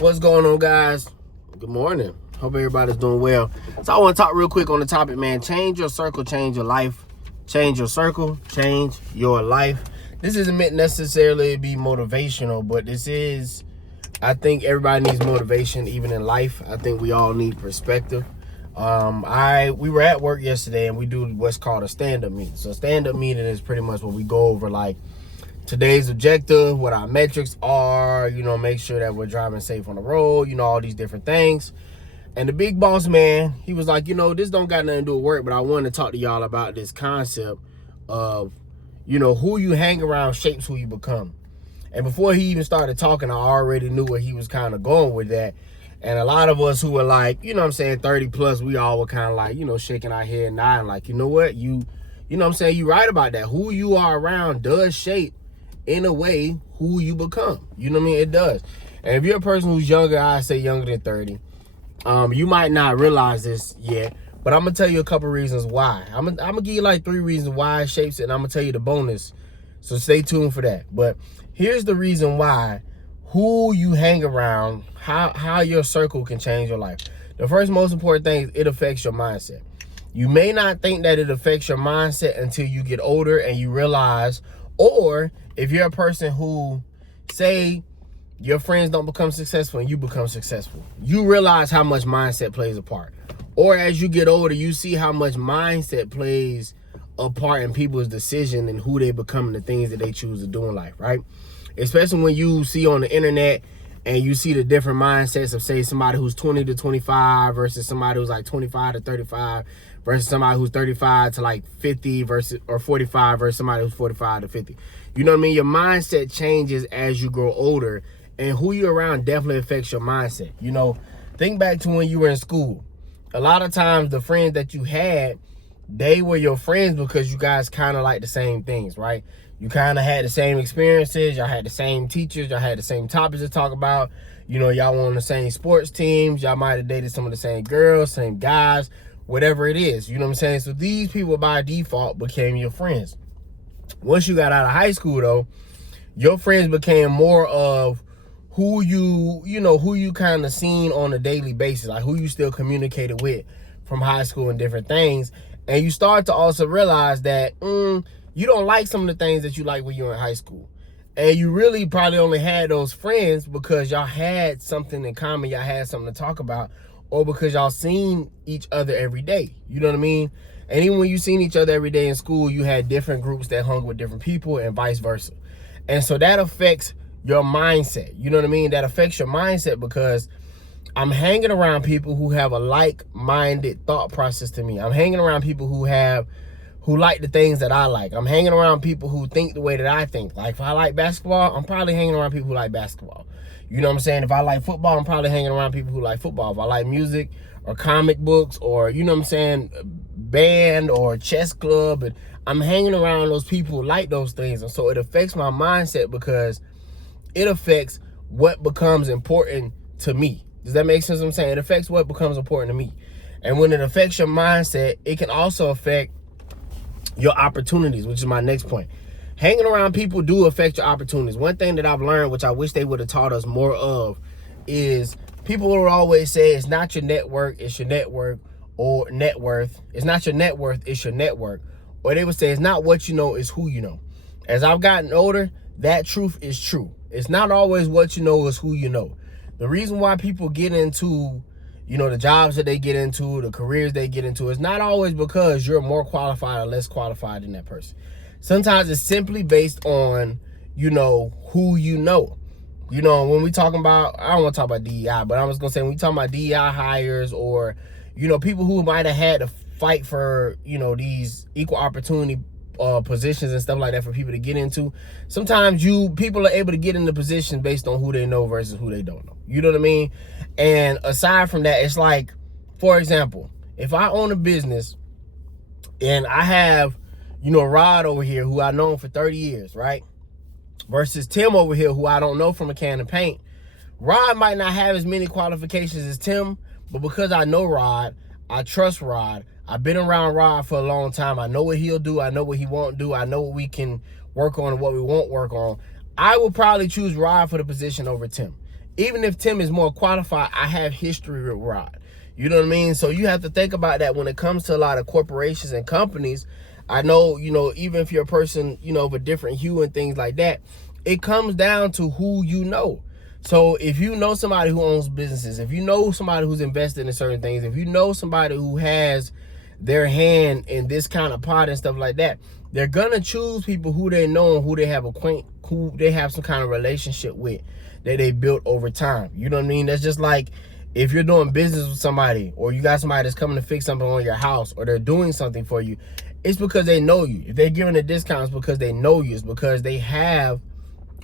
What's going on, guys? Good morning. Hope everybody's doing well. So I want to talk real quick on the topic, man. Change your circle, change your life. Change your circle, change your life. This isn't meant necessarily to be motivational, but this is, I think everybody needs motivation, even in life. I think we all need perspective. We were at work yesterday and we do what's called a stand-up meeting. So stand-up meeting is pretty much what we go over, like today's objective, what our metrics are, make sure that we're driving safe on the road, all these different things. And the big boss man, he was like, this don't got nothing to do with work, but I wanted to talk to y'all about this concept of, who you hang around shapes who you become. And before he even started talking, I already knew where he was kind of going with that. And a lot of us who were like, 30 plus, we all were kind of like, shaking our head and nodding like, you right about that. Who you are around does shape, in a way, who you become. It does. And if you're a person who's younger, I say younger than 30, you might not realize this yet, but I'm gonna tell you a couple reasons why. I'm gonna give you like 3 reasons why it shapes it, and I'm gonna tell you the bonus. So stay tuned for that. But here's the reason why: who you hang around, how your circle can change your life. The first most important thing is it affects your mindset. You may not think that it affects your mindset until you get older and you realize, or if you're a person who, say, your friends don't become successful and you become successful, you realize how much mindset plays a part. Or as you get older, you see how much mindset plays a part in people's decision and who they become and the things that they choose to do in life, right? Especially when you see on the internet and you see the different mindsets of, say, somebody who's 20 to 25 versus somebody who's like 25 to 35 versus somebody who's 35 to like 50 or 45 versus somebody who's 45 to 50. You know what I mean? Your mindset changes as you grow older, and who you're around definitely affects your mindset. Think back to when you were in school. A lot of times the friends that you had, they were your friends because you guys kind of like the same things, right? You kind of had the same experiences. Y'all had the same teachers. Y'all had the same topics to talk about. Y'all were on the same sports teams. Y'all might have dated some of the same girls, same guys, whatever it is. You know what I'm saying? So these people by default became your friends. Once you got out of high school, though, your friends became more of who you kind of seen on a daily basis, like who you still communicated with from high school and different things. And you start to also realize that you don't like some of the things that you like when you were in high school. And you really probably only had those friends because y'all had something in common, y'all had something to talk about, or because y'all seen each other every day. You know what I mean? And even when you seen each other every day in school, you had different groups that hung with different people and vice versa. And so that affects your mindset. You know what I mean? That affects your mindset because I'm hanging around people who have a like-minded thought process to me. I'm hanging around people who like the things that I like. I'm hanging around people who think the way that I think. Like if I like basketball, I'm probably hanging around people who like basketball. You know what I'm saying? If I like football, I'm probably hanging around people who like football. If I like music or comic books or, band or chess club, and I'm hanging around those people who like those things. And so it affects my mindset because it affects what becomes important to me. Does that make sense what I'm saying? It affects what becomes important to me. And when it affects your mindset, it can also affect your opportunities, which is my next point. Hanging around people do affect your opportunities. One thing that I've learned, which I wish they would have taught us more of, is people will always say it's not your network, it's your network, or net worth. It's not your net worth, it's your network. Or they would say it's not what you know, it's who you know. As I've gotten older, that truth is true. It's not always what you know, it's who you know. The reason why people get into, the jobs that they get into, the careers they get into, is not always because you're more qualified or less qualified than that person. Sometimes it's simply based on, who you know. When we talking about, I don't want to talk about DEI, but I was going to say when we talking about DEI hires or, people who might have had to fight for, these equal opportunity positions and stuff like that for people to get into. Sometimes people are able to get into positions based on who they know versus who they don't know. You know what I mean? And aside from that, it's like, for example, if I own a business and I have, Rod over here who I've known for 30 years, right? Versus Tim over here who I don't know from a can of paint. Rod might not have as many qualifications as Tim, but because I know Rod, I trust Rod. I've been around Rod for a long time. I know what he'll do. I know what he won't do. I know what we can work on and what we won't work on. I will probably choose Rod for the position over Tim. even if Tim is more qualified, I have history with Rod. You know what I mean? So you have to think about that when it comes to a lot of corporations and companies. I know, even if you're a person, of a different hue and things like that, it comes down to who you know. So if you know somebody who owns businesses, if you know somebody who's invested in certain things, if you know somebody who has their hand in this kind of pot and stuff like that, they're gonna choose people who they know and who they have some kind of relationship with that they built over time. You know what I mean? That's just like if you're doing business with somebody, or you got somebody that's coming to fix something on your house, or they're doing something for you, it's because they know you. If they're giving a discount, it's because they know you. It's because they have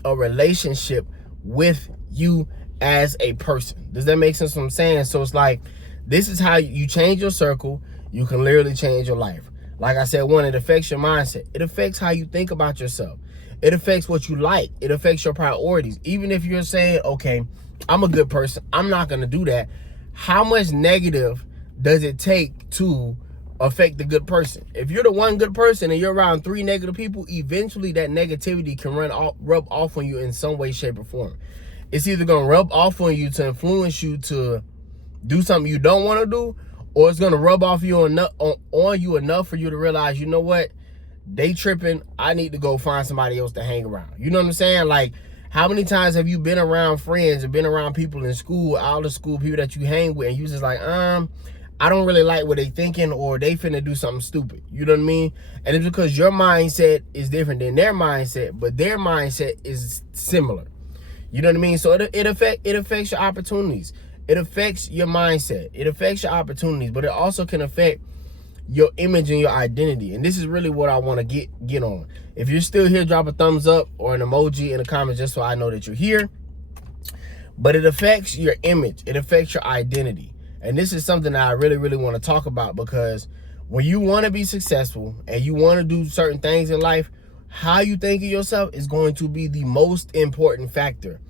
a relationship with you as a person. Does that make sense what I'm saying? So it's like, this is how you change your circle. You can literally change your life. Like I said, it affects your mindset. It affects how you think about yourself. It affects what you like. It affects your priorities. Even if you're saying, okay, I'm a good person, I'm not going to do that. How much negative does it take to affect the good person? If you're the one good person and you're around 3 negative people, eventually that negativity can rub off on you in some way, shape, or form. It's either going to rub off on you to influence you to do something you don't want to do, or it's going to rub off you on you enough for you to realize, you know what, they tripping, I need to go find somebody else to hang around. You know what I'm saying? Like, how many times have you been around friends and been around people in school, out of school, people that you hang with, and you just like, I don't really like what they thinking, or they finna do something stupid. You know what I mean? And it's because your mindset is different than their mindset, but their mindset is similar. You know what I mean? So it affects your opportunities. It affects your mindset. It affects your opportunities, but it also can affect your image and your identity. And this is really what I want to get on. If you're still here, drop a thumbs up or an emoji in the comments just so I know that you're here. But it affects your image. It affects your identity. And this is something that I really, really want to talk about, because when you want to be successful and you want to do certain things in life, how you think of yourself is going to be the most important factor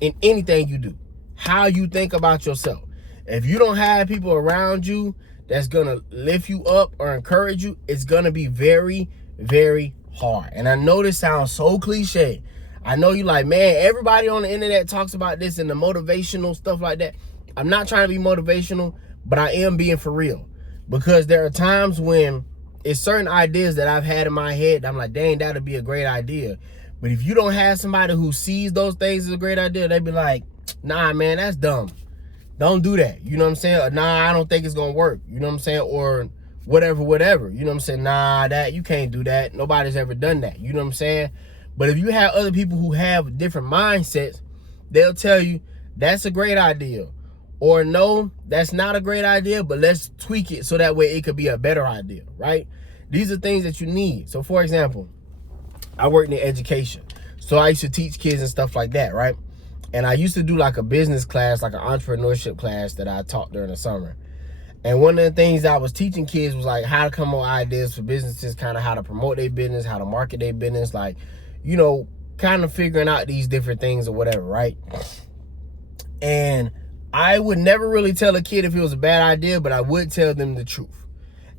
in anything you do. How you think about yourself. If you don't have people around you that's going to lift you up or encourage you, it's going to be very, very hard. And I know this sounds so cliche. I know you like, man, everybody on the internet talks about this and the motivational stuff like that. I'm not trying to be motivational, but I am being for real. Because there are times when it's certain ideas that I've had in my head, I'm like, dang, that'd be a great idea. But if you don't have somebody who sees those things as a great idea, they'd be like, nah, man, that's dumb. Don't do that. You know what I'm saying? Or, nah, I don't think it's going to work. You know what I'm saying? Or whatever. You know what I'm saying? Nah, you can't do that. Nobody's ever done that. You know what I'm saying? But if you have other people who have different mindsets, they'll tell you that's a great idea. Or no, that's not a great idea, but let's tweak it so that way it could be a better idea, right? These are things that you need. So, for example, I worked in education. So I used to teach kids and stuff like that, right? And I used to do like a business class, like an entrepreneurship class that I taught during the summer. And one of the things I was teaching kids was like how to come up with ideas for businesses, kind of how to promote their business, how to market their business, like, kind of figuring out these different things or whatever, right? And I would never really tell a kid if it was a bad idea, but I would tell them the truth.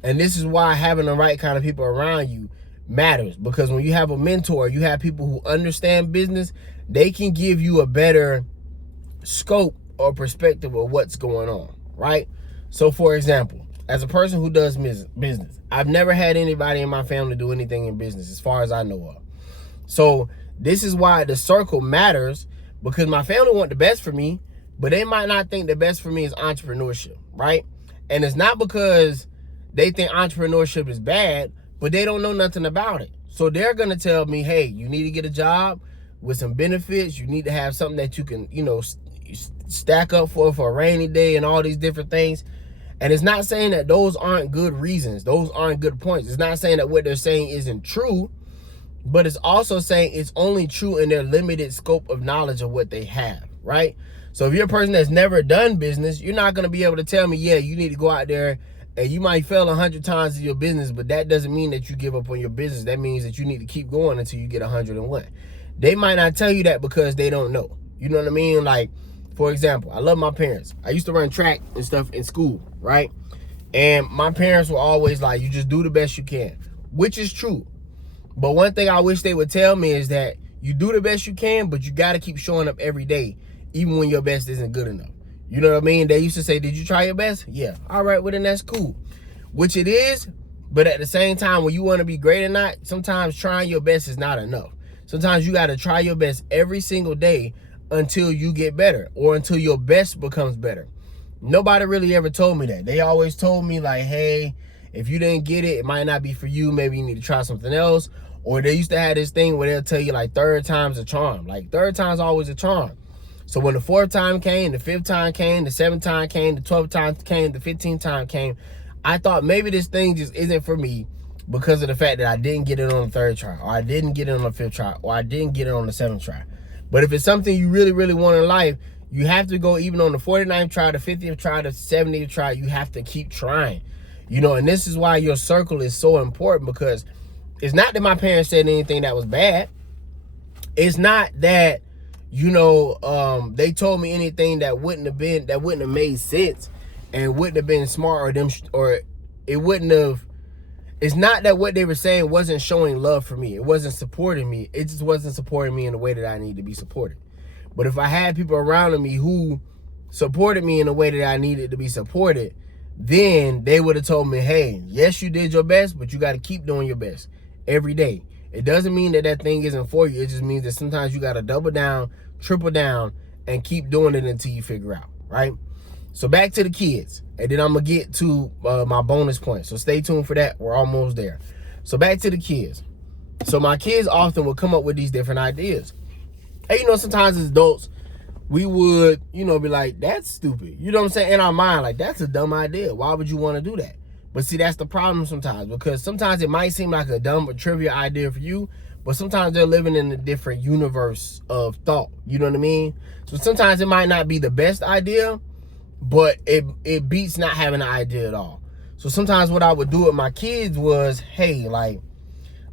And this is why having the right kind of people around you matters, because when you have a mentor, you have people who understand business, they can give you a better scope or perspective of what's going on, right? So, for example, as a person who does business, I've never had anybody in my family do anything in business as far as I know of. So this is why the circle matters, because my family want the best for me, but they might not think the best for me is entrepreneurship, right? And it's not because they think entrepreneurship is bad, but they don't know nothing about it. So they're going to tell me, hey, you need to get a job with some benefits. You need to have something that you can, stack up for a rainy day and all these different things. And it's not saying that those aren't good reasons. Those aren't good points. It's not saying that what they're saying isn't true, but it's also saying it's only true in their limited scope of knowledge of what they have, right? So if you're a person that's never done business, you're not going to be able to tell me, yeah, you need to go out there and you might fail 100 times in your business, but that doesn't mean that you give up on your business. That means that you need to keep going until you get 101. They might not tell you that because they don't know. You know what I mean? Like, for example, I love my parents. I used to run track and stuff in school, right? And my parents were always like, you just do the best you can, which is true. But one thing I wish they would tell me is that you do the best you can, but you got to keep showing up every day, even when your best isn't good enough. You know what I mean? They used to say, did you try your best? Yeah. All right, well then that's cool. Which it is, but at the same time, when you want to be great or not, sometimes trying your best is not enough. Sometimes you got to try your best every single day until you get better or until your best becomes better. Nobody really ever told me that. They always told me like, hey, if you didn't get it, it might not be for you. Maybe you need to try something else. Or they used to have this thing where they'll tell you like third time's a charm. Like third time's always a charm. So when the fourth time came, the fifth time came, the seventh time came, the 12th time came, the 15th time came, I thought maybe this thing just isn't for me because of the fact that I didn't get it on the third try, or I didn't get it on the fifth try, or I didn't get it on the seventh try. But if it's something you really, really want in life, you have to go even on the 49th try, the 50th try, the 70th try. You have to keep trying. You know, and this is why your circle is so important, because it's not that my parents said anything that was bad. It's not that, you know, they told me anything that wouldn't have made sense and wouldn't have been smart, or it wouldn't have. It's not that what they were saying wasn't showing love for me. It wasn't supporting me. It just wasn't supporting me in the way that I need to be supported. But if I had people around me who supported me in the way that I needed to be supported, then they would have told me, hey, yes, you did your best, but you got to keep doing your best every day. It doesn't mean that that thing isn't for you. It just means that sometimes you got to double down, triple down, and keep doing it until you figure out, right? So back to the kids, and then I'm going to get to my bonus point. So stay tuned for that. We're almost there. So back to the kids. So my kids often would come up with these different ideas. And, you know, sometimes as adults, we would, you know, be like, that's stupid. You know what I'm saying? In our mind, like, that's a dumb idea. Why would you want to do that? But see, that's the problem sometimes, because sometimes it might seem like a dumb or trivial idea for you, but sometimes they're living in a different universe of thought. You know what I mean? So sometimes it might not be the best idea, but it beats not having an idea at all. So sometimes what I would do with my kids was, hey, like,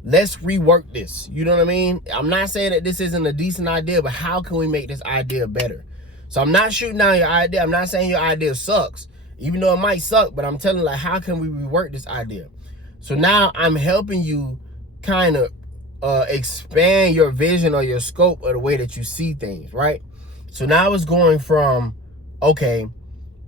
let's rework this. You know what I mean? I'm not saying that this isn't a decent idea, but how can we make this idea better? So I'm not shooting down your idea. I'm not saying your idea sucks, even though it might suck, but I'm telling you, like, how can we rework this idea? So now I'm helping you kind of expand your vision or your scope of the way that you see things, right? So now it's going from, okay,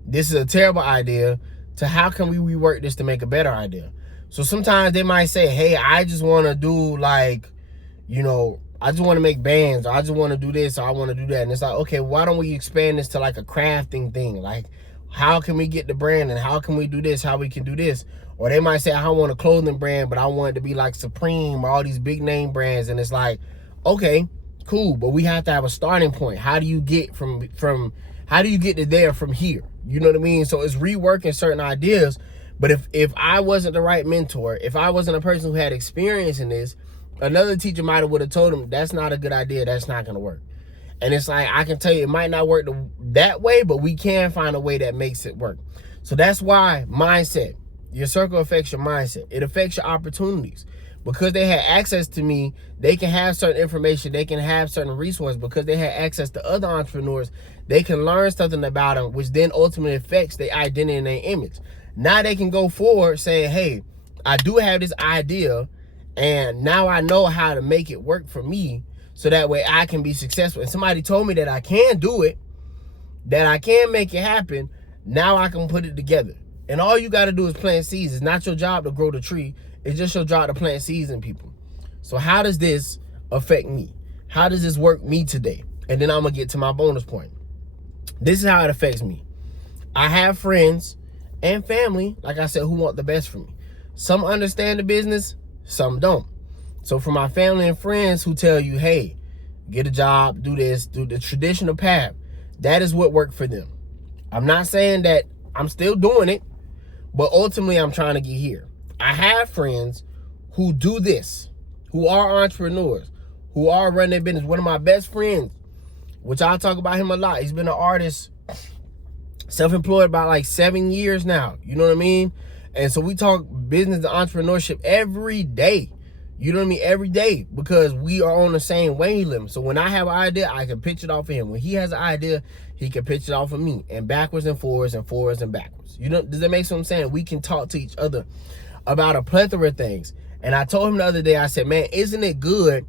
this is a terrible idea, to how can we rework this to make a better idea? So sometimes they might say, hey, I just want to do, like, you know, I just want to make bands, or I just want to do this, or I want to do that. And it's like, okay, why don't we expand this to like a crafting thing? Like, how can we get the brand, and how can we do this? How we can do this? Or they might say, I don't want a clothing brand, but I want it to be like Supreme or all these big name brands. And it's like, okay, cool, but we have to have a starting point. How do you get how do you get to there from here? You know what I mean? So it's reworking certain ideas. But if I wasn't the right mentor, if I wasn't a person who had experience in this, another teacher might have would have told him, that's not a good idea. That's not going to work. And it's like, I can tell you, it might not work that way, but we can find a way that makes it work. So that's why mindset, your circle affects your mindset. It affects your opportunities. Because they had access to me, they can have certain information, they can have certain resources. Because they had access to other entrepreneurs, they can learn something about them, which then ultimately affects their identity and their image. Now they can go forward saying, hey, I do have this idea, and now I know how to make it work for me, so that way I can be successful. And somebody told me that I can do it, that I can make it happen. Now I can put it together. And all you got to do is plant seeds. It's not your job to grow the tree. It's just your job to plant seeds in people. So how does this affect me? How does this work me today? And then I'm going to get to my bonus point. This is how it affects me. I have friends and family, like I said, who want the best for me. Some understand the business, some don't. So for my family and friends who tell you, hey, get a job, do this, do the traditional path, that is what worked for them. I'm not saying that I'm still doing it, but ultimately I'm trying to get here. I have friends who do this, who are entrepreneurs, who are running their business. One of my best friends, which I'll talk about him a lot, he's been an artist, self-employed about like 7 years now. You know what I mean? And so we talk business and entrepreneurship every day. You know what I mean? Every day, because we are on the same wavelength. So when I have an idea, I can pitch it off of him. When he has an idea, he can pitch it off of me, and backwards and forwards and forwards and backwards. You know, does that make sense what I'm saying? We can talk to each other about a plethora of things. And I told him the other day, I said, man, isn't it good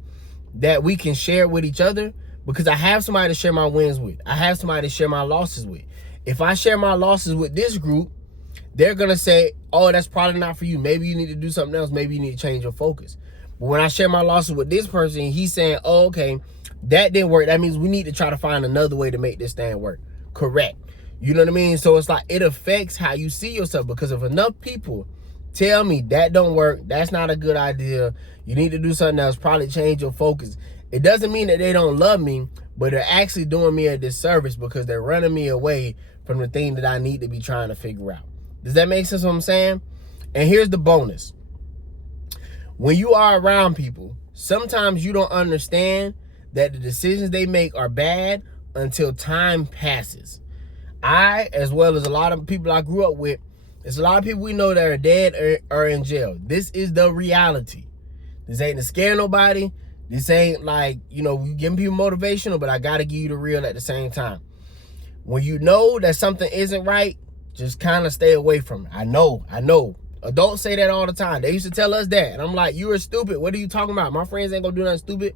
that we can share with each other? because I have somebody to share my wins with. I have somebody to share my losses with. If I share my losses with this group, they're going to say, oh, that's probably not for you. Maybe you need to do something else. Maybe you need to change your focus. But when I share my losses with this person, he's saying, oh, okay, that didn't work. That means we need to try to find another way to make this thing work. Correct. You know what I mean? So it's like it affects how you see yourself, because if enough people tell me that don't work, that's not a good idea, you need to do something else, probably change your focus. It doesn't mean that they don't love me, but they're actually doing me a disservice because they're running me away from the thing that I need to be trying to figure out. Does that make sense what I'm saying? And here's the bonus. When you are around people, sometimes you don't understand that the decisions they make are bad until time passes. I, as well as a lot of people I grew up with, there's a lot of people we know that are dead or in jail. This is the reality. This ain't to scare nobody. This ain't like, you know, you giving people motivational, but I got to give you the real at the same time. When you know that something isn't right, just kind of stay away from it. I know. Adults say that all the time. They used to tell us that. And I'm like, you are stupid. What are you talking about? My friends ain't going to do nothing stupid.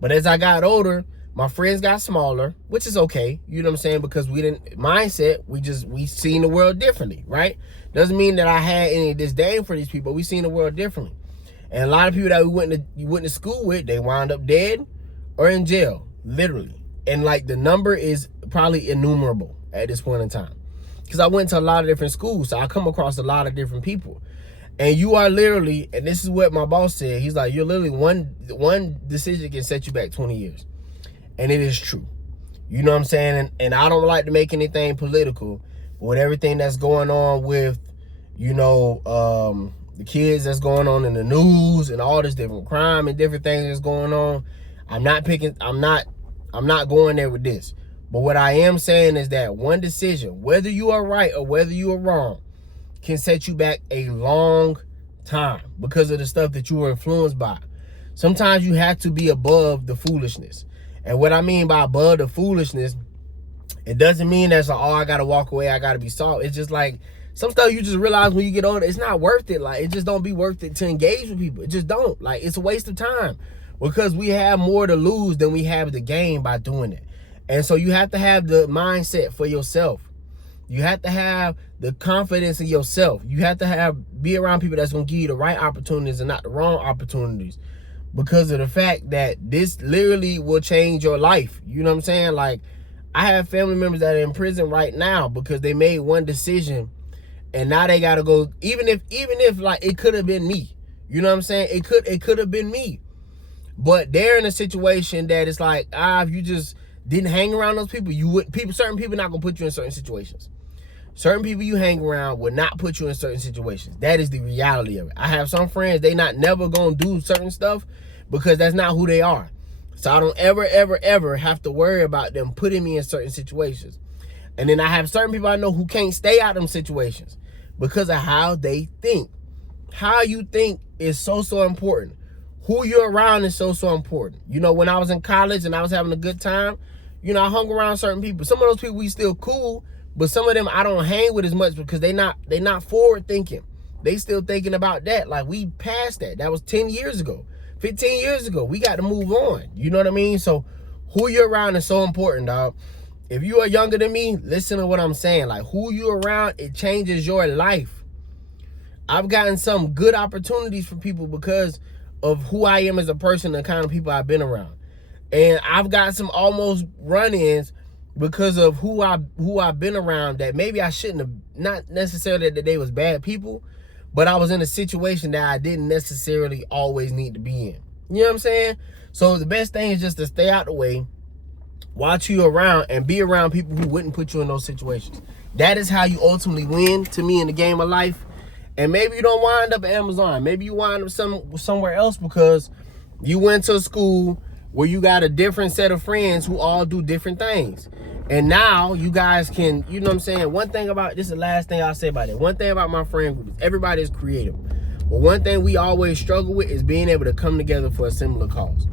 But as I got older, my friends got smaller, which is okay. You know what I'm saying? Because we didn't, mindset, we seen the world differently, right? Doesn't mean that I had any disdain for these people. We seen the world differently. And a lot of people that we went to school with, they wound up dead or in jail, literally. And like the number is probably innumerable at this point in time. Because I went to a lot of different schools, so I come across a lot of different people. And you are literally, and this is what my boss said, he's like, you're literally one decision can set you back 20 years. And it is true. You know what I'm saying? And I don't like to make anything political, but with everything that's going on with, you know, the kids that's going on in the news and all this different crime and different things that's going on, I'm not going there with this. But what I am saying is that one decision, whether you are right or whether you are wrong, can set you back a long time because of the stuff that you were influenced by. Sometimes you have to be above the foolishness. And what I mean by above the foolishness, it doesn't mean that's like, oh, I got to walk away, I got to be soft. It's just like some stuff you just realize when you get older, it's not worth it. Like, it just don't be worth it to engage with people. It just don't. Like, it's a waste of time because we have more to lose than we have to gain by doing it. And so you have to have the mindset for yourself. You have to have the confidence in yourself. You have to be around people that's going to give you the right opportunities and not the wrong opportunities, because of the fact that this literally will change your life. You know what I'm saying? Like, I have family members that are in prison right now because they made one decision and now they got to go, even if like it could have been me. You know what I'm saying? It could have been me. But they're in a situation that it's like, if you just didn't hang around those people, certain people not going to put you in certain situations. Certain people you hang around will not put you in certain situations. That is the reality of it. I have some friends, they not never going to do certain stuff because that's not who they are. So I don't ever have to worry about them putting me in certain situations. And then I have certain people I know who can't stay out of them situations because of how they think. How you think is so important. Who you're around is so important. You know, when I was in college and I was having a good time, you know, I hung around certain people. Some of those people we still cool, but some of them I don't hang with as much because they not forward thinking. They still thinking about that. Like, we passed that. That was 10 years ago, 15 years ago. We got to move on. You know what I mean? So who you're around is so important, dog. If you are younger than me, listen to what I'm saying. Like, who you're around, it changes your life. I've gotten some good opportunities from people because of who I am as a person and the kind of people I've been around. And I've got some almost run-ins because of who I've been around that maybe I shouldn't have, not necessarily that they was bad people, but I was in a situation that I didn't necessarily always need to be in. You know what I'm saying? So the best thing is just to stay out the way, watch who you're around, and be around people who wouldn't put you in those situations. That is how you ultimately win, to me, in the game of life. And maybe you don't wind up at Amazon. Maybe you wind up somewhere else because you went to a school where you got a different set of friends who all do different things. And now you guys can, you know what I'm saying? One thing about, this is the last thing I'll say about it. One thing about my friend group is everybody is creative. But one thing we always struggle with is being able to come together for a similar cause.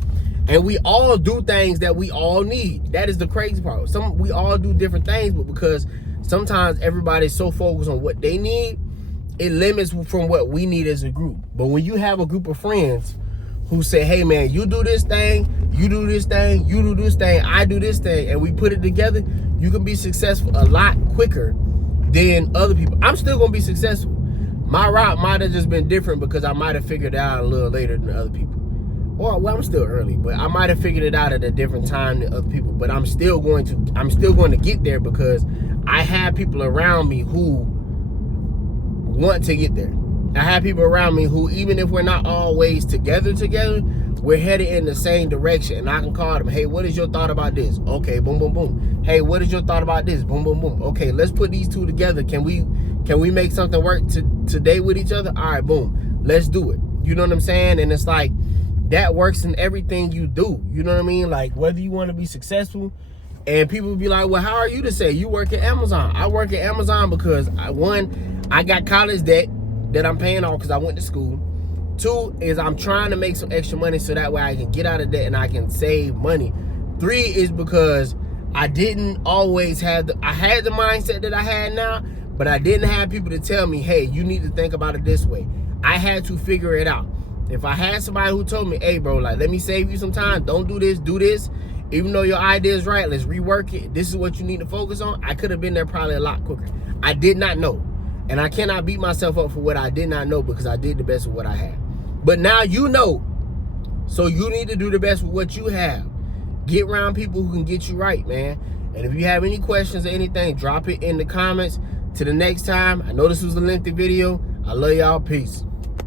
And we all do things that we all need. That is the crazy part. We all do different things, but because sometimes everybody's so focused on what they need, it limits from what we need as a group. But when you have a group of friends who say, hey man, you do this thing, you do this thing, you do this thing, I do this thing, and we put it together, you can be successful a lot quicker than other people. I'm still gonna be successful. My route might have just been different because I might have figured it out a little later than other people. Or, well, I'm still early, but I might have figured it out at a different time than other people. But I'm still going to get there because I have people around me who want to get there. I have people around me who, even if we're not always together, we're headed in the same direction. And I can call them, hey, what is your thought about this? Okay, boom, boom, boom. Hey, what is your thought about this? Boom, boom, boom. Okay, let's put these two together. Can we make something work today with each other? All right, boom. Let's do it. You know what I'm saying? And it's like, that works in everything you do. You know what I mean? Like, whether you want to be successful, and people will be like, well, how are you to say you work at Amazon? I work at Amazon because I got college debt that I'm paying off because I went to school. 2 is I'm trying to make some extra money so that way I can get out of debt and I can save money. 3 is because I didn't always have I had the mindset that I had now, but I didn't have people to tell me, hey, you need to think about it this way. I had to figure it out. If I had somebody who told me, hey, bro, like, let me save you some time. Don't do this, do this. Even though your idea is right, let's rework it. This is what you need to focus on. I could have been there probably a lot quicker. I did not know. And I cannot beat myself up for what I did not know because I did the best with what I had. But now you know. So you need to do the best with what you have. Get around people who can get you right, man. And if you have any questions or anything, drop it in the comments. Till the next time. I know this was a lengthy video. I love y'all. Peace.